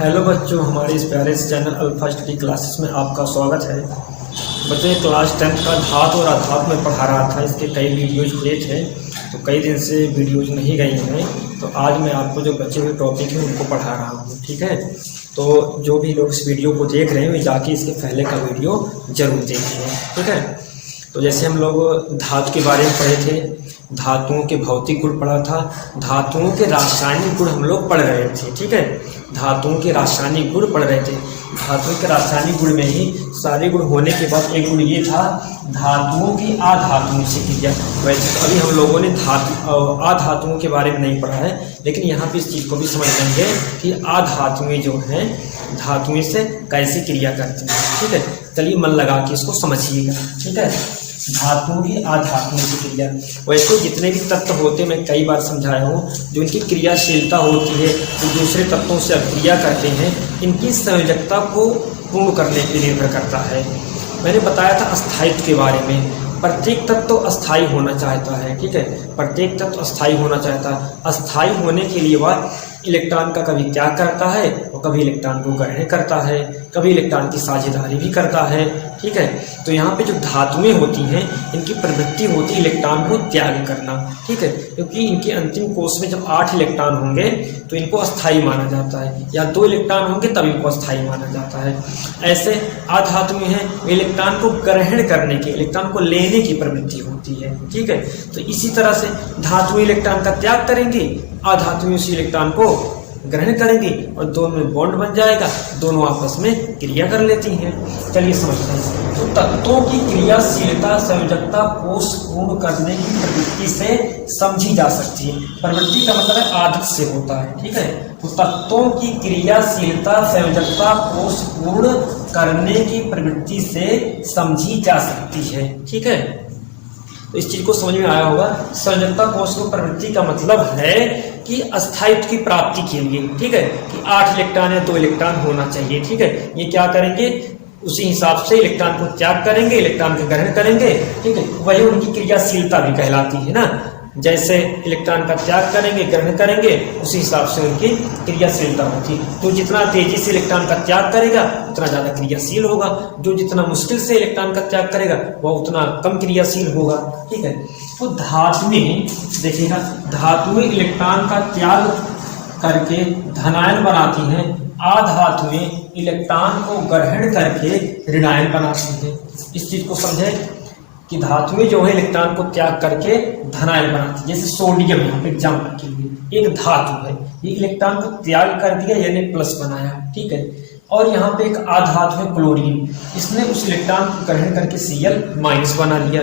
Hello बच्चों, हमारे इस प्यारे से चैनल अल्फा स्टडी क्लासेस में आपका स्वागत है। बच्चों, क्लास 10 का धातु और अधातु में पढ़ा रहा था। इसके कई वीडियोज हुए थे, तो कई दिन से वीडियोज नहीं गई हैं। तो आज मैं आपको जो बचे हुए टॉपिक हैं उनको पढ़ा रहा हूँ, ठीक है। तो जो भी लोग इस वीडियो को देख रहे हैं वे जाके इसके पहले का वीडियो ज़रूर देखिए, ठीक है। तो जैसे हम लोग धातु के बारे में पढ़े थे, धातुओं के भौतिक गुण पढ़ा था, धातुओं के रासायनिक गुण हम लोग पढ़ रहे थे, ठीक है। धातुओं के रासायनिक गुण पढ़ रहे थे। धातुओं के रासायनिक गुण में ही सारे गुण होने के बाद एक गुण ये था धातुओं की अधातुओं से क्रिया। वैसे तो अभी हम लोगों ने अधातुओं के बारे में नहीं पढ़ा है, लेकिन यहाँ पे इस चीज़ को भी समझ लेंगे कि अधातुएं जो हैं धातुएं से कैसे क्रिया करती हैं, ठीक है। चलिए मन लगा के इसको समझिएगा, ठीक है। धातुओं की अधातुओं की क्रिया। वैसे जितने भी तत्व होते हैं, मैं कई बार समझाया हूँ, जो इनकी क्रियाशीलता होती है, जो दूसरे तत्वों से अभिक्रिया करते हैं, इनकी संयोजकता को पूर्ण करने पर निर्भर करता है। मैंने बताया था अस्थायित्व के बारे में। प्रत्येक तत्व अस्थायी होना चाहता है, ठीक है। प्रत्येक तत्व अस्थायी होना चाहता है। अस्थायी होने के लिए वह इलेक्ट्रॉन का कभी त्याग करता है और कभी इलेक्ट्रॉन को ग्रहण करता है, कभी इलेक्ट्रॉन की साझेदारी भी करता है, ठीक है। तो यहाँ पे जो धातुएं होती हैं, इनकी प्रवृत्ति होती है इलेक्ट्रॉन को त्याग करना, ठीक है। क्योंकि इनके अंतिम कोष में जब 8 इलेक्ट्रॉन होंगे तो इनको अस्थायी माना जाता है, या 2 इलेक्ट्रॉन होंगे तब इनको अस्थायी माना जाता है। ऐसे अधातु में है इलेक्ट्रॉन को ग्रहण करने की, इलेक्ट्रॉन को लेने की प्रवृत्ति होती है, ठीक है। तो इसी तरह से धातु इलेक्ट्रॉन का त्याग करेंगी, अधातु उसी इलेक्ट्रॉन को ग्रहण करेंगी और दोनों में बॉन्ड बन जाएगा, दोनों आपस में क्रिया कर लेती हैं। चलिए समझते हैं। तो तत्वों की क्रियाशीलता संयोजकता कोष पूर्ण करने की प्रवृत्ति से समझी जा सकती है। प्रवृत्ति का मतलब आदत से होता है, ठीक है। तो तत्वों की क्रियाशीलता संयोजकता कोष पूर्ण करने की प्रवृत्ति से समझी जा सकती है, ठीक है। तो इस चीज को समझ में आया होगा। संयोजकता कोष की प्रवृत्ति का मतलब है कि अस्थायित्व की प्राप्ति के लिए, ठीक है, कि 8 इलेक्ट्रॉन या 2 इलेक्ट्रॉन होना चाहिए, ठीक है। ये क्या करेंगे, उसी हिसाब से इलेक्ट्रॉन को त्याग करेंगे, इलेक्ट्रॉन को ग्रहण करेंगे, ठीक है। वही उनकी क्रियाशीलता भी कहलाती है ना। जैसे इलेक्ट्रॉन का त्याग करेंगे, ग्रहण करेंगे, उसी हिसाब से उनकी क्रियाशीलता होती है। तो जितना तेजी से इलेक्ट्रॉन का त्याग करेगा उतना ज़्यादा क्रियाशील होगा, जो जितना मुश्किल से इलेक्ट्रॉन का त्याग करेगा वह उतना कम क्रियाशील होगा, ठीक है। तो धातुएं देखिएगा, धातुएं इलेक्ट्रॉन का त्याग करके धनायन बनाती हैं, अधातुएं इलेक्ट्रॉन को ग्रहण करके ऋणायन बनाती हैं। इस चीज को समझे कि धातुएं जो है इलेक्ट्रॉन को त्याग करके धनायन बनाती है। जैसे सोडियम, यहाँ पे एग्जाम्पल के लिए एक धातु है, ये इलेक्ट्रॉन को त्याग कर दिया यानी प्लस बनाया, ठीक है। और यहाँ पे एक अधातु है क्लोरीन, इसने उस इलेक्ट्रॉन को ग्रहण करके Cl- बना लिया।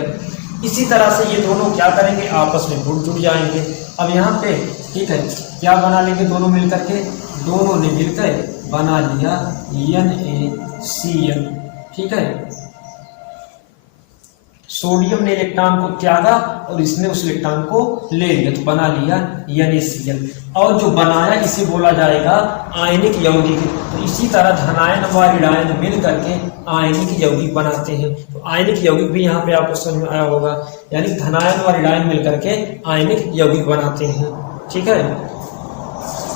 इसी तरह से ये दोनों क्या करेंगे, आपस में जुड़ जाएंगे। अब यहाँ पे ठीक है क्या बना लेंगे, दोनों मिलकर के, दोनों ने मिलकर बना लिया NaCl, ठीक है। सोडियम ने इलेक्ट्रॉन को त्यागा और इसने उस इलेक्ट्रॉन को ले लिया, तो बना लिया NaCl। और जो बनाया इसे बोला जाएगा आयनिक यौगिक। तो इसी तरह धनायन व ऋणायन मिल करके आयनिक यौगिक बनाते हैं। तो आयनिक यौगिक भी यहाँ पे आपको समझ में आया होगा, यानी धनायन व ऋणायन मिल करके आयनिक यौगिक बनाते हैं, ठीक है।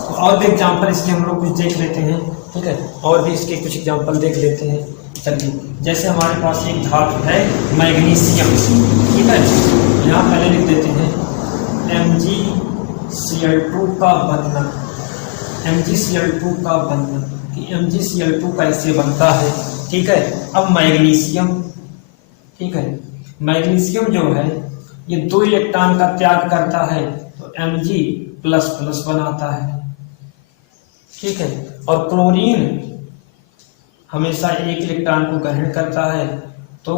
तो और भी एग्जाम्पल इसके हम लोग कुछ देख लेते हैं, ठीक है। और भी इसके कुछ एग्जाम्पल देख लेते हैं। चलिए, जैसे हमारे पास एक धातु है मैग्नीशियम, ठीक है। यहाँ पहले लिख देते हैं MgCl2 का बंधन, MgCl2 का बंधन, कि MgCl2 कैसे बनता है, ठीक है। अब मैग्नीशियम, ठीक है, मैग्नीशियम जो है ये 2 इलेक्ट्रॉन का त्याग करता है तो Mg++ बनाता है, ठीक है। और क्लोरीन हमेशा 1 इलेक्ट्रॉन को ग्रहण करता है तो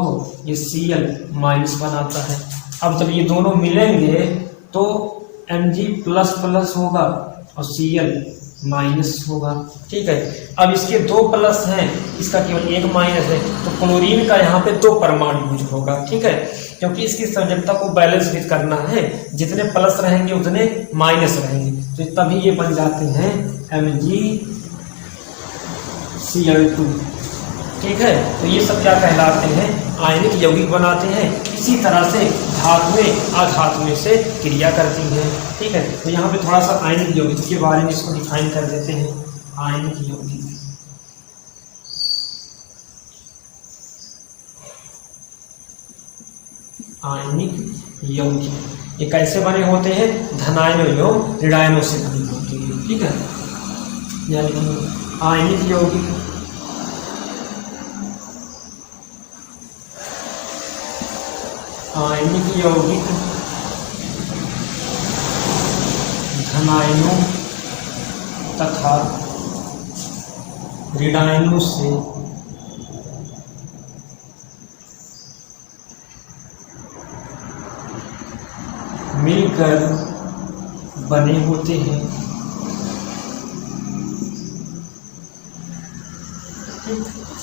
ये Cl- बनाता है। अब जब ये दोनों मिलेंगे तो Mg++ होगा और Cl- होगा, ठीक है। अब इसके 2 प्लस हैं, इसका केवल 1 माइनस है, तो क्लोरीन का यहाँ पे 2 परमाणु यूज होगा, ठीक है। क्योंकि इसकी संयोजकता को बैलेंस भी करना है, जितने प्लस रहेंगे उतने माइनस रहेंगे, तो तभी ये बन जाते हैं MgCl2, ठीक है। तो ये सब क्या कहलाते हैं, आयनिक यौगिक बनाते हैं। इसी तरह से धातुएं अधातुएं से क्रिया करती हैं, ठीक है। तो यहाँ पे थोड़ा सा आयनिक यौगिक के बारे में इसको डिफाइन कर देते हैं। आयनिक यौगिक। आयनिक यौगिक ये कैसे बने होते हैं? धनायनों एवं ऋणायनों से बने होते हैं। ठीक है, यानी कि आयनिक यौगिक धनायनों तथा ऋणायनों से मिलकर बने होते हैं।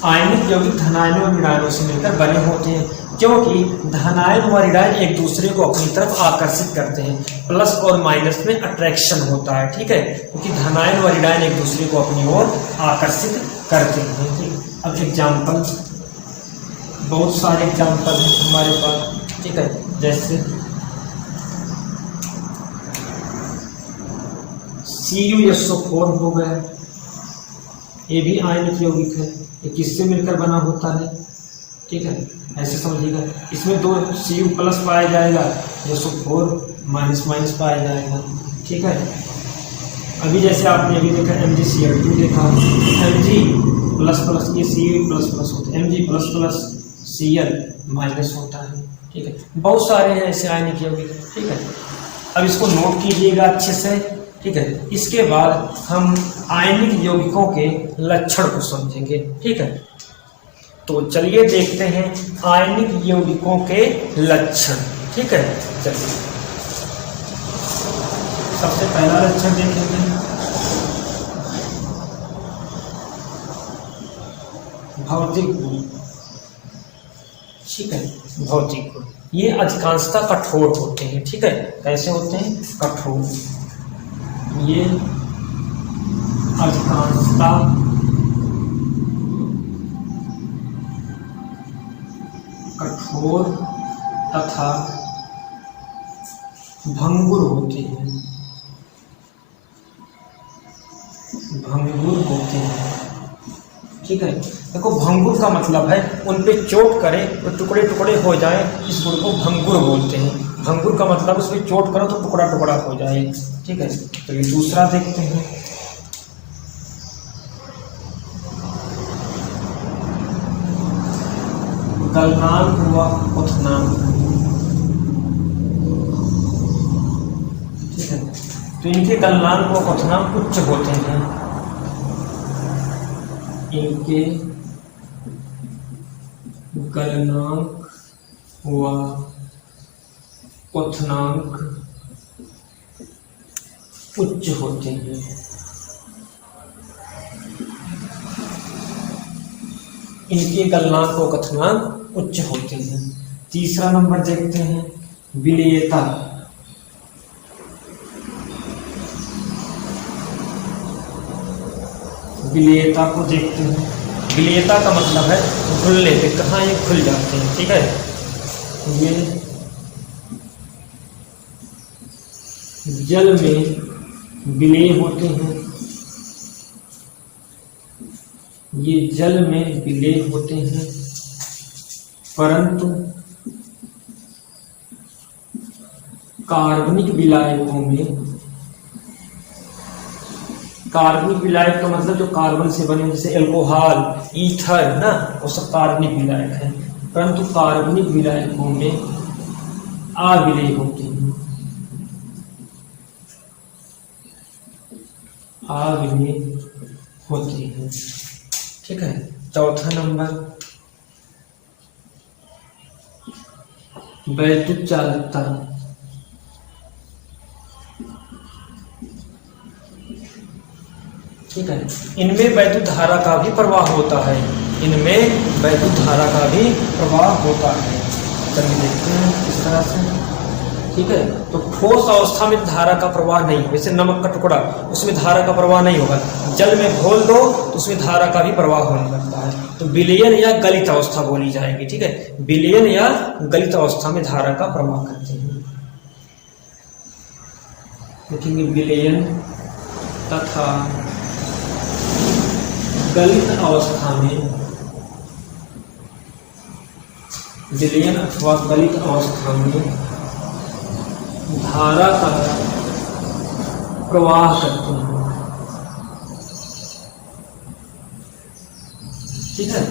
आयनिक यौगिक धनायनों और ऋणायनों से मिलकर बने होते हैं क्योंकि धनायन व ऋणायन एक दूसरे को अपनी तरफ आकर्षित करते हैं। प्लस और माइनस में अट्रैक्शन होता है। ठीक है, क्योंकि धनायन व ऋणायन एक दूसरे को अपनी ओर आकर्षित करते हैं। ठीक, अब एग्जाम्पल, बहुत सारे एग्जाम्पल हैं हमारे पास। ठीक है, जैसे CuSO4 हो गया, ये भी आयनिक यौगिक है। ये किससे मिलकर बना होता है? ठीक है, ऐसे समझिएगा। इसमें दो Cu प्लस पाया जाएगा, SO4 माइनस माइनस पाया जाएगा। ठीक है, अभी जैसे आपने अभी देखा MgCl2 देखा, Mg प्लस प्लस ये Cu प्लस प्लस होता है, Mg plus plus Cl minus होता है। ठीक है, बहुत सारे हैं ऐसे आयनिक यौगिक। ठीक है, अब इसको नोट कीजिएगा अच्छे से। ठीक है, इसके बाद हम आयनिक यौगिकों के लक्षण को समझेंगे। ठीक है, तो चलिए देखते हैं आयनिक यौगिकों के लक्षण। ठीक है, चलिए सबसे पहला लक्षण देखेंगे भौतिक गुण। ठीक है, भौतिक गुण ये अधिकांशतः कठोर होते हैं। ठीक है, कैसे होते हैं? कठोर। ये अधिकांशतः कठोर तथा भंगुर होते हैं। भंगुर होते हैं। ठीक है, देखो भंगुर का मतलब है उन पे चोट करे तो टुकड़े टुकड़े हो जाए, इस गुण को भंगुर बोलते हैं। भंगुर का मतलब उस पर चोट करो तो टुकड़ा टुकड़ा हो जाए। ठीक है, तो ये दूसरा देखते हैं। गलनांक व क्वथनांक। ठीक है, तो इनके गलनांक व क्वथनांक उच्च होते हैं। इनके गलनांक व क्वथनांक उच्च होते हैं। इनके गलनांक व क्वथनांक उच्च होते हैं। तीसरा नंबर देखते हैं विलेयता। विलेयता को देखते हैं। विलेयता का मतलब है घुलने पे, कहाँ ये खुल जाते हैं। ठीक है, ये जल में विलेय होते हैं। ये जल में विलेय होते हैं, परंतु कार्बनिक विलायकों में, कार्बनिक विलायक का मतलब जो कार्बन से बने, जैसे अल्कोहल, ईथर ना, वो सब कार्बनिक विलायक है। परंतु कार्बनिक विलायकों में अविलेय होते हैं। अविलेय होते हैं। ठीक है, चौथा नंबर वैद्युत चालकता। ठीक है, इनमें वैद्युत धारा का भी प्रवाह होता है। इनमें वैद्युत धारा का भी प्रवाह होता है। चलिए देखते हैं किस तरह से। ठीक है, तो ठोस अवस्था में धारा का प्रवाह नहीं, वैसे नमक का टुकड़ा उसमें धारा का प्रवाह नहीं होगा। जल में घोल दो तो उसमें धारा का भी प्रवाह होने लगता है। तो विलयन या गलित अवस्था बोली जाएगी। ठीक है, विलयन या गलित अवस्था में धारा का प्रवाह करते हैं। देखेंगे विलयन तथा गलित अवस्था में, विलयन अथवा गलित अवस्था में धारा का प्रवाह करते हैं। ठीक है,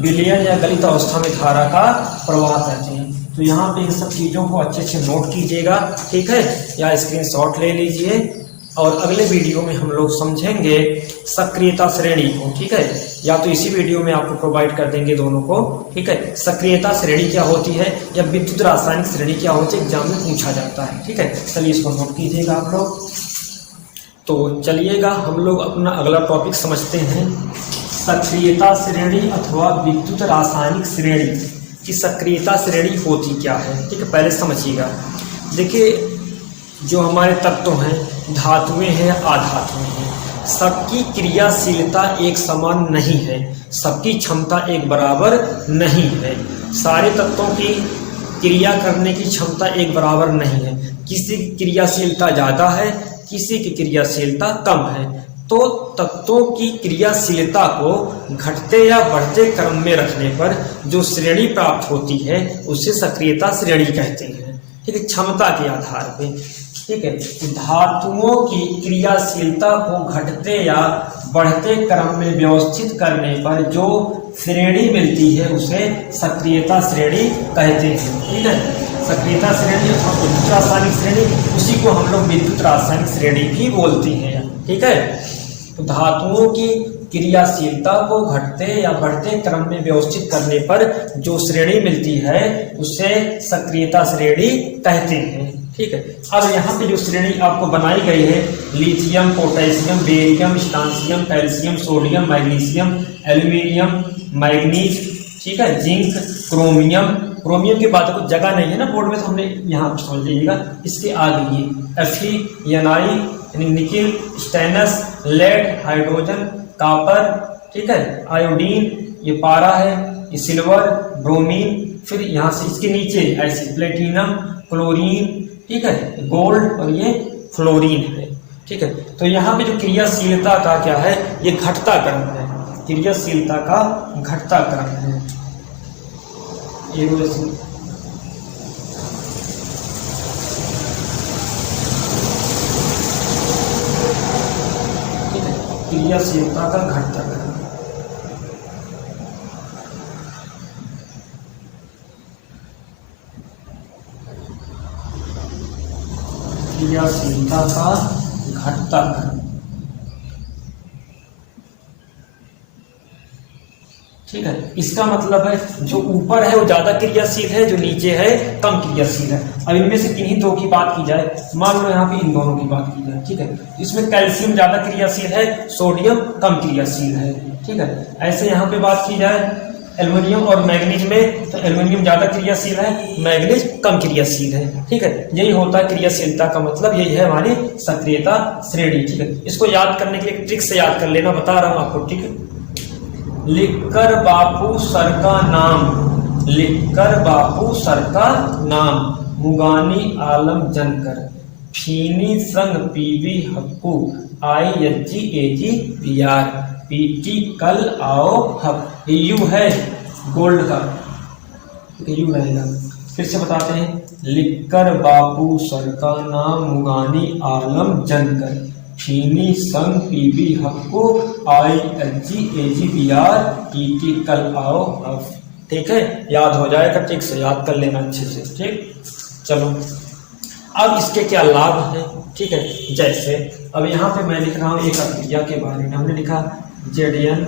विलयन या गलित अवस्था में धारा का प्रवाह करते हैं। तो यहाँ पे इन सब चीजों को अच्छे से नोट कीजिएगा, ठीक है, या स्क्रीनशॉट ले लीजिए। और अगले वीडियो में हम लोग समझेंगे सक्रियता श्रेणी को, ठीक है, या तो इसी वीडियो में आपको प्रोवाइड कर देंगे दोनों को, ठीक है। सक्रियता श्रेणी क्या होती है या विद्युत रासायनिक श्रेणी क्या होती है, एग्जाम में पूछा जाता है, ठीक है। चलिए इसको नोट कीजिएगा आप लोग। तो चलिएगा हम लोग अपना अगला टॉपिक समझते हैं, सक्रियता श्रेणी अथवा विद्युत रासायनिक श्रेणी की सक्रियता श्रेणी होती क्या है, ठीक है। पहले समझिएगा, देखिए जो हमारे तत्व हैं, धातुएं हैं, अधातुएं हैं, सबकी क्रियाशीलता एक समान नहीं है, सबकी क्षमता एक बराबर नहीं है, सारे तत्वों की क्रिया करने की क्षमता एक बराबर नहीं है, किसी की क्रियाशीलता ज़्यादा है, किसी की क्रियाशीलता कम है। तो तत्वों की क्रियाशीलता को घटते या बढ़ते क्रम में रखने पर जो श्रेणी प्राप्त होती है उसे सक्रियता श्रेणी कहते हैं, ठीक है, क्षमता के आधार पे, ठीक है। धातुओं की क्रियाशीलता को घटते या बढ़ते क्रम में व्यवस्थित करने पर जो श्रेणी मिलती है उसे सक्रियता श्रेणी कहते हैं, ठीक है। सक्रियता श्रेणी अथवा विद्युत रासायनिक श्रेणी, उसी को हम लोग विद्युत रासायनिक श्रेणी भी बोलते हैं, ठीक है। तो धातुओं की क्रियाशीलता को घटते या बढ़ते क्रम में व्यवस्थित करने पर जो श्रेणी मिलती है उसे सक्रियता श्रेणी कहते हैं, ठीक है। अब यहाँ पे जो श्रेणी आपको बनाई गई है, lithium, potassium, barium, strontium, calcium, sodium, magnesium, aluminium, manganese, ठीक है, जिंक, क्रोमियम। क्रोमियम की बात को जगह नहीं है ना बोर्ड में, तो हमने यहाँ समझ लीजिएगा। इसके आगे ये Fe, Ni, nickel, stannous, lead, hydrogen, copper, ठीक है, आयोडीन, ये पारा है, ये सिल्वर, ब्रोमीन, फिर यहाँ से इसके नीचे ऐसे प्लेटिनम, क्लोरीन, ठीक है, गोल्ड, और ये फ्लोरीन है, ठीक है। तो यहाँ पे जो क्रियाशीलता का क्या है, ये घटता क्रम है, क्रियाशीलता का घटता क्रम है। ये क्रियाशीलता का घटता क्रम। क्रियाशीलता का घटता क्रम, ठीक है। इसका मतलब है जो ऊपर है वो ज्यादा क्रियाशील है, जो नीचे है कम क्रियाशील है। अब इनमें से किन्हीं दो की बात की जाए, मान लो यहाँ पे इन दोनों की बात की जाए, ठीक है। इसमें कैल्शियम ज्यादा क्रियाशील है, सोडियम कम क्रियाशील है, ठीक है। ऐसे यहाँ पे बात की जाए एल्युमिनियम और मैग्नीज में, तो एल्युमिनियम ज्यादा क्रियाशील है, मैग्नीज कम क्रियाशील है, ठीक है। यही होता है क्रियाशीलता का मतलब, यही है हमारी सक्रियता श्रेणी, ठीक है। इसको याद करने के लिए ट्रिक से याद कर लेना, बता रहा हूँ आपको, ठीक है। लिखकर बापू सर का नाम, लिखकर बापू सर का नाम, मुगानी आलम जनकर, फीनी संग पीवी हक्कू, आई एजी एजी पियार, पीटी कल आओ हक। यू है गोल्ड का, यू रहेगा। फिर से बताते हैं, लिखकर बापू सर का नाम, मुगानी आलम जनकर, फीनी संग पीवी हक्को, आई एजी एजी बियार, टीटी कल आओ अब, ठीक है। याद हो जाएगा, ठीक से याद कर लेना अच्छे से, ठीक। चलो अब इसके क्या लाभ हैं, ठीक है। जैसे अब यहाँ पे मैं लिख रहा हूँ एक अभिक्रिया के बारे में, हमने लिखा Zn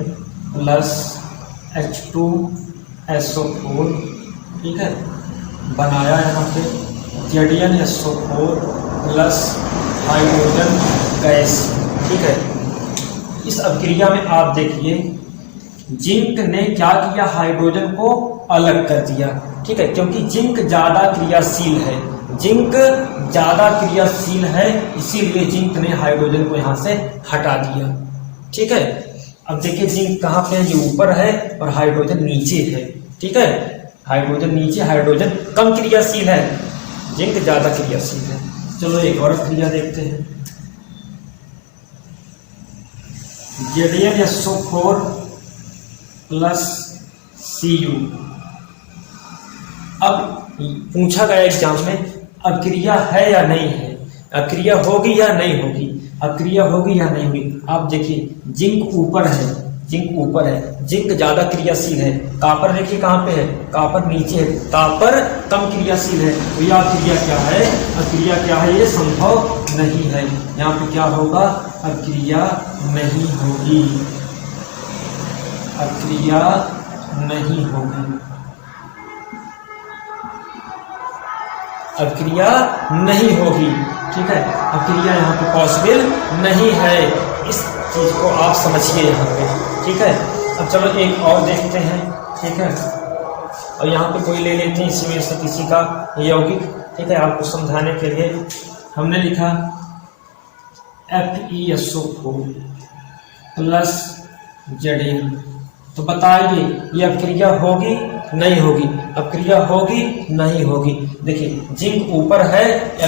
प्लस H2SO4, ठीक है, बनाया यहाँ पे ZnSO4 प्लस हाइड्रोजन गैस, ठीक है। इस अभिक्रिया में आप देखिए जिंक ने क्या किया, हाइड्रोजन को अलग कर दिया, ठीक है, क्योंकि जिंक ज्यादा क्रियाशील है, जिंक ज्यादा क्रियाशील है, इसीलिए जिंक ने हाइड्रोजन को यहाँ से हटा दिया, ठीक है। अब देखिए जिंक कहाँ पे है, जो ऊपर है और हाइड्रोजन नीचे है, ठीक है। हाइड्रोजन नीचे, हाइड्रोजन कम क्रियाशील है, जिंक ज्यादा क्रियाशील है। चलो एक और क्रिया देखते हैं। ZnSO4 plus Cu। अब पूछा गया एग्जाम में अक्रिया है या नहीं है, अक्रिया होगी या नहीं होगी, अक्रिया होगी या नहीं होगी। आप देखिए जिंक ऊपर है, जिंक ऊपर है, जिंक ज्यादा क्रियाशील है, कॉपर देखिए कहाँ पे है, कॉपर नीचे है, कॉपर कम क्रियाशील है। तो यह अक्रिया क्या है, अक्रिया क्या है, ये संभव नहीं है। यहाँ पे क्या होगा, अक्रिया नहीं होगी, अक्रिया नहीं होगी, अक्रिया नहीं होगी। ठीक है, अक्रिया यहाँ पे पॉसिबल नहीं है, इस चीज को आप समझिए यहाँ पे। ठीक है, अब चलो एक और देखते हैं। ठीक है, और यहाँ पे कोई ले लेते हैं इसी में से किसी का यौगिक। ठीक है, आपको समझाने के लिए हमने लिखा FeSO4 प्लस Zn। तो बताइए ये अक्रिया होगी नहीं होगी, अक्रिया होगी नहीं होगी। देखिए जिंक ऊपर है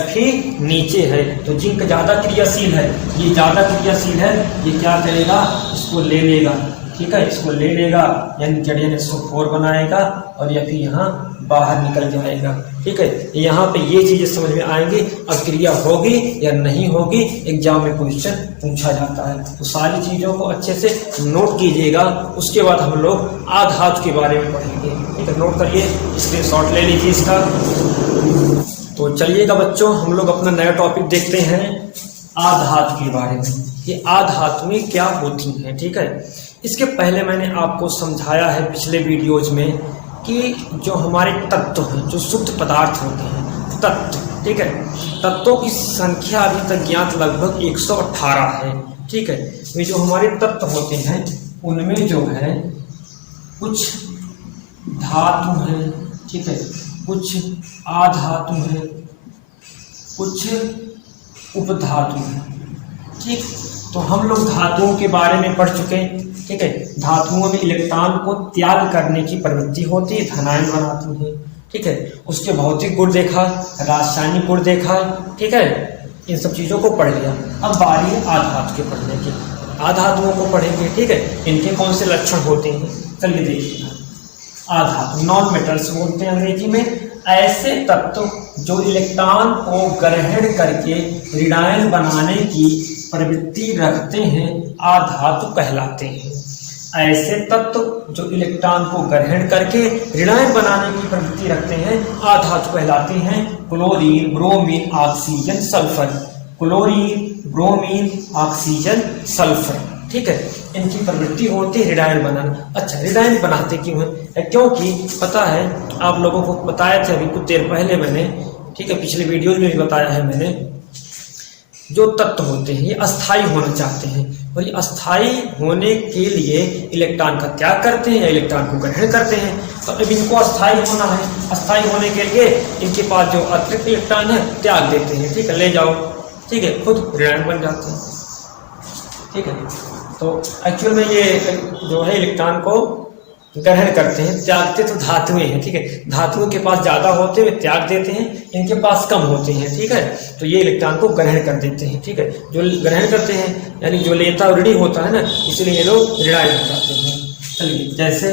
Fe नीचे है, तो जिंक ज्यादा क्रियाशील है, ये ज्यादा क्रियाशील है, ये क्या करेगा, इसको ले लेगा। ठीक है, इसको ले लेगा यानी ZnSO4 बनाएगा और Fe यहाँ बाहर निकल जाएगा। ठीक है, यहाँ पे ये चीजें समझ में आएंगी, अक्रिया होगी या नहीं होगी, एग्जाम में क्वेश्चन पूछा जाता है। तो सारी चीजों को अच्छे से नोट कीजिएगा, उसके बाद हम लोग आधातु के बारे में पढ़ेंगे। ठीक है, नोट करिए, स्क्रीनशॉट ले लीजिए इसका। तो चलिएगा बच्चों, हम लोग अपना नया टॉपिक देखते हैं आधातु के बारे में। ये आधातु में क्या होती है। ठीक है, इसके पहले मैंने आपको समझाया है पिछले वीडियोज में कि जो हमारे तत्व हैं, जो शुद्ध पदार्थ होते हैं, तत्व। ठीक है, तत्वों की संख्या अभी तक ज्ञात लगभग 118 है। ठीक है, ये जो हमारे तत्व होते हैं उनमें जो है कुछ धातु हैं, ठीक है, कुछ आधातु हैं, कुछ उपधातु हैं। ठीक, तो हम लोग धातुओं के बारे में पढ़ चुके हैं। ठीक है, धातुओं में इलेक्ट्रॉन को त्याग करने की प्रवृत्ति होती है, धनायन बनाती है। ठीक है, उसके भौतिक गुण देखा, रासायनिक गुण देखा। ठीक है, इन सब चीजों को पढ़ लिया। अब बारी है आधातु के पढ़ने की, आधातुओं को पढ़ेंगे। ठीक है, इनके कौन से लक्षण होते हैं, चलिए देखिए। आधातु नॉन मेटल्स बोलते हैं अंग्रेजी में, ऐसे तत्व जो इलेक्ट्रॉन को ग्रहण करके ऋणायन बनाने की प्रवृत्ति रखते हैं, आधातु कहलाते हैं। ऐसे तत्व जो इलेक्ट्रॉन को ग्रहण करके ऋणायन बनाने की प्रवृत्ति रखते हैं, आधातु कहलाते हैं। Chlorine, bromine, oxygen, sulphur, chlorine, bromine, oxygen, sulphur. ठीक है, इनकी प्रवृत्ति होती है ऋणायन बनाना। अच्छा, ऋणायन बनाते क्यों है, क्योंकि पता है आप लोगों को बताया था अभी कुछ देर पहले मैंने। ठीक है, पिछले वीडियो में भी बताया है मैंने, जो तत्व होते हैं ये अस्थाई होना चाहते हैं, और ये अस्थाई होने के लिए इलेक्ट्रॉन का त्याग करते हैं या इलेक्ट्रॉन को ग्रहण करते हैं। तो अब इनको अस्थाई होना है, अस्थाई होने के लिए इनके पास जो अतिरिक्त इलेक्ट्रॉन है त्याग देते हैं। ठीक है, ले जाओ। ठीक है, खुद ऋणायन बन जाते हैं। ठीक है, तो एक्चुअल में ये जो है इलेक्ट्रॉन को ग्रहण करते हैं, त्यागते तो धातुएं हैं। ठीक है, धातुओं के पास ज्यादा होते हुए त्याग देते हैं, इनके पास कम होते हैं। ठीक है, तो ये इलेक्ट्रॉन को ग्रहण कर देते हैं। ठीक है, जो ग्रहण करते हैं यानी जो लेता और ऋणी होता है ना, इसलिए ये लोग ऋणायन हो जाते हैं। चलिए, जैसे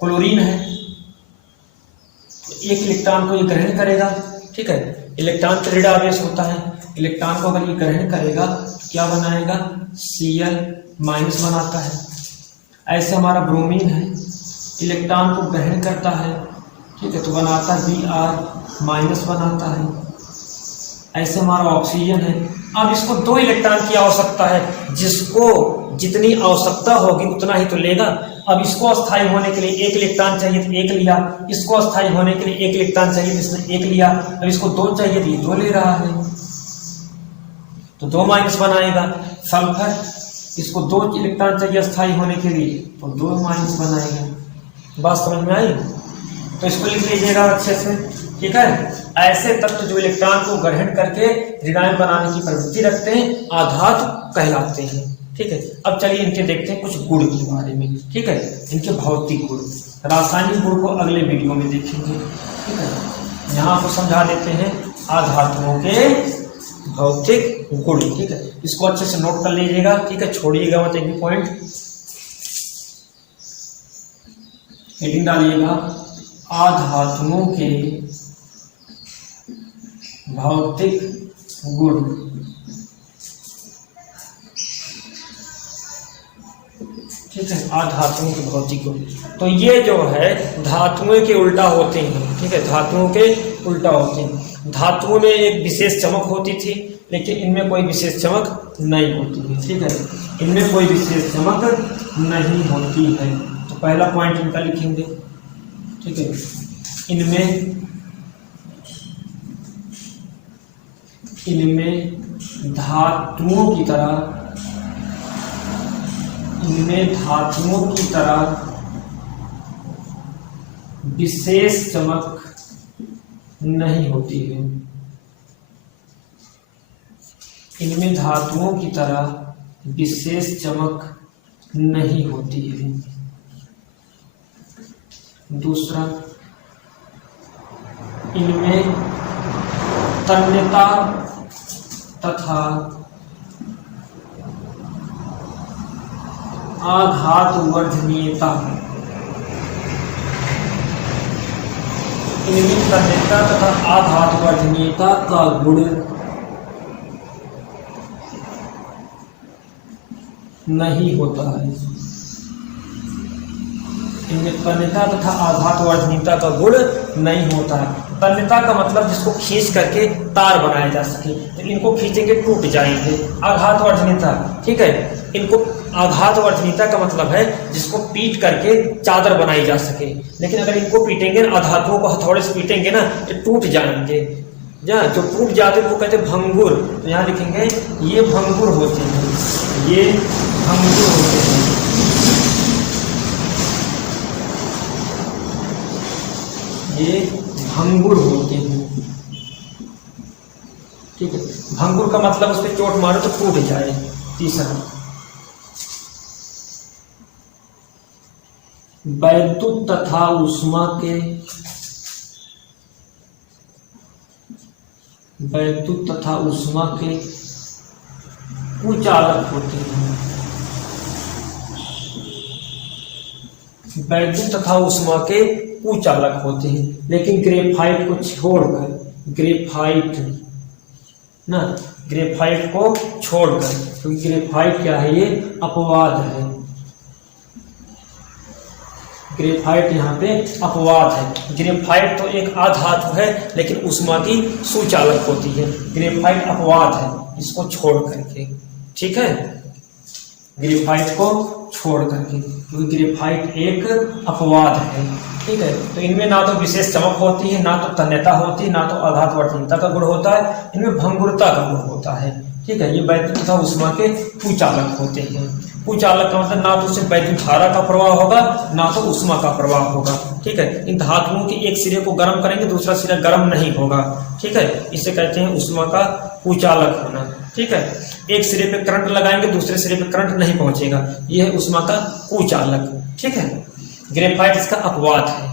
क्लोरीन है, एक इलेक्ट्रॉन को ये ग्रहण करेगा। ठीक है, इलेक्ट्रॉन पर ऋण आवेश होता है, इलेक्ट्रॉन को अगर ये ग्रहण करेगा तो क्या बनाएगा, Cl माइनस बनाता है। ऐसे हमारा ब्रोमीन है, इलेक्ट्रॉन को ग्रहण करता है। ठीक है, तो बनाता है Br माइनस बनाता है। ऐसे हमारा ऑक्सीजन है। अब इसको 2 इलेक्ट्रॉन की आवश्यकता है, जिसको जितनी आवश्यकता होगी उतना ही तो लेगा। अब इसको अस्थायी होने के लिए 1 इलेक्ट्रॉन चाहिए तो 1 लिया, इसको अस्थायी होने के लिए 1 इलेक्ट्रॉन चाहिए तो इसने 1 लिया। अब इसको 2 चाहिए तो ये 2 ले रहा है, तो 2 माइनस बनाएगा। सल्फर, इसको 2 इलेक्ट्रॉन चाहिए अस्थायी होने के लिए तो 2 माइनस बनाएगा। बात समझ में आई? तो इसको लिख लीजिएगा अच्छे से। ठीक है, ऐसे तत्व जो इलेक्ट्रॉन को ग्रहण करके ऋणायन बनाने की प्रवृत्ति रखते हैं, आधातु कहलाते हैं। ठीक है, अब चलिए इनके देखते हैं कुछ गुण के बारे में। ठीक है, इनके भौतिक गुण, रासायनिक गुण को अगले वीडियो में देखेंगे। ठीक है, यहाँ आपको समझा देते हैं आधातुओं के भौतिक गुण। ठीक है, इसको अच्छे से नोट कर लीजिएगा। ठीक है, छोड़िएगा मत एक भी पॉइंट। हेडिंग डालिएगा आधातुओं के भौतिक गुण। ठीक है, आधातुओं के भौतिक गुण। तो ये जो है धातुओं के उल्टा होते हैं। ठीक है, धातुओं के उल्टा होते हैं। धातुओं में एक विशेष चमक होती थी, लेकिन इनमें कोई विशेष चमक नहीं होती है। ठीक है, इनमें कोई विशेष चमक नहीं होती है। तो पहला पॉइंट इनका लिखेंगे। ठीक है, इनमें धातुओं की तरह विशेष चमक नहीं होती है। इनमें धातुओं की तरह विशेष चमक नहीं होती है। दूसरा, इनमें तन्यता तथा आघातवर्धनीयता। इनमें तन्यता तथा आघातवर्धनीयता का गुण नहीं होता है। इनमें तन्यता तथा आघातवर्धनीयता का गुण नहीं होता है। तन्यता का मतलब जिसको खींच करके तार बनाया जा सके, तो इनको खींचेंगे टूट जाएंगे। आघातवर्धनीयता, ठीक है, इनको आघातवर्धनीयता का मतलब है जिसको पीट करके चादर बनाई जा सके। लेकिन अगर इनको पीटेंगे ना, धातुओं को हथौड़े से पीटेंगे ना, तो टूट जाएंगे। जो टूट जाते हैं वो कहते हैं भंगुर। तो यहाँ लिखेंगे ये भंगुर होते हैं, ये भंगुर होते हैं। ये भंगुर होते हैं। ठीक है, भंगुर का मतलब उस पर चोट मारो तो टूट जाए। तीसरा, वैद्युत तथा उष्मा के कुचालक होते हैं। वैद्युत तथा उष्मा के कुचालक होते हैं, लेकिन ग्रेफाइट को छोड़कर, ग्रेफाइट को छोड़कर, क्योंकि ग्रेफाइट क्या है, ये अपवाद है। ग्रेफाइट यहाँ पे अपवाद है। ग्रेफाइट तो एक आधातु है, लेकिन उष्मा की सुचालक होती है। ग्रेफाइट अपवाद है, इसको छोड़ करके। ठीक है, ग्रेफाइट को छोड़ करके, क्योंकि ग्रेफाइट एक अपवाद है। ठीक है, तो इनमें ना तो विशेष चमक होती है, ना तो तन्यता होती है, ना तो आघातवर्धनीयता का गुण होता है। इनमें भंगुरता का गुण होता है। ठीक है, ये वैद्युत तथा उष्मा के कुचालक होते हैं। कुचालक का मतलब ना तो उससे वैद्युत धारा का प्रवाह होगा, ना तो उष्मा का प्रवाह होगा। ठीक है, इन धातुओं के एक सिरे को गर्म करेंगे, दूसरा सिरा गर्म नहीं होगा। ठीक है, इसे कहते हैं उष्मा का कुचालक होना। ठीक है, एक सिरे पे करंट लगाएंगे, दूसरे सिरे पे करंट नहीं पहुंचेगा, यह है उष्मा का कुचालक। ठीक है, ग्रेफाइट इसका अपवाद है।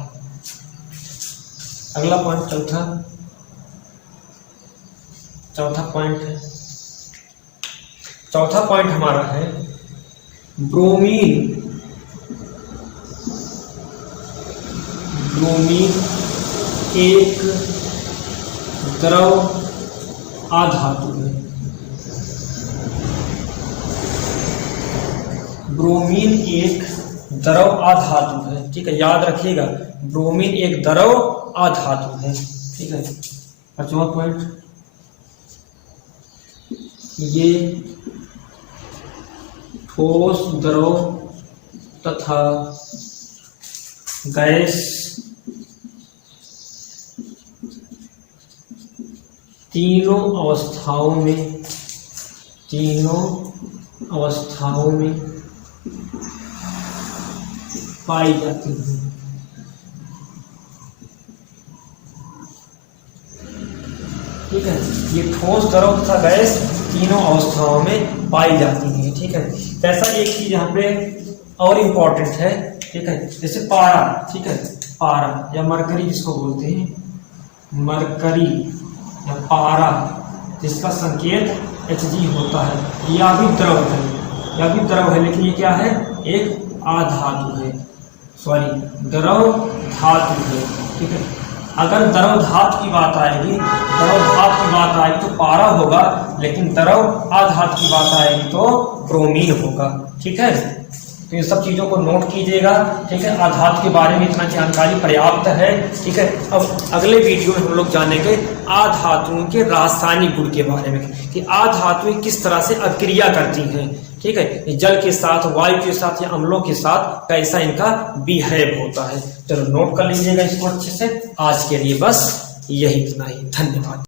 अगला पॉइंट, चौथा पॉइंट है। चौथा पॉइंट हमारा है ब्रोमीन। ब्रोमीन एक द्रव आधातु है। ब्रोमीन एक द्रव आधातु है। ठीक है, याद रखिएगा, ब्रोमीन एक द्रव आधातु है। ठीक है, पांचवा पॉइंट, ये ठोस, द्रव तथा गैस तीनों अवस्थाओं में पाई जाती है। ठीक है, ये ठोस, द्रव तथा गैस तीनों अवस्थाओं में पाई जाती है। ठीक है, ऐसा एक चीज यहाँ पे और इम्पोर्टेंट है। ठीक है, जैसे पारा। ठीक है, पारा या मरकरी जिसको बोलते हैं, मरकरी या पारा, जिसका संकेत Hg होता है। यह भी द्रव है, यह भी द्रव है, लेकिन ये क्या है, एक आधातु है, सॉरी द्रव धातु है। ठीक है, अगर द्रव धातु की बात आएगी, द्रव धातु की बात आएगी तो पारा होगा, लेकिन द्रव आधातु की बात आएगी तो ब्रोमीन होगा। ठीक है, तो इन सब चीज़ों को नोट कीजिएगा। ठीक है, आधातु के बारे में इतना जानकारी पर्याप्त है। ठीक है, अब अगले वीडियो में हम लोग जानेंगे आधातुओं के रासायनिक गुण के बारे में कि आधातुएं किस तरह से अभिक्रिया करती हैं। ठीक है, जल के साथ, वायु के साथ या अम्लों के साथ कैसा इनका बिहेव होता है। चलो नोट कर लीजिएगा इसको अच्छे से। आज के लिए बस यही, इतना ही। धन्यवाद।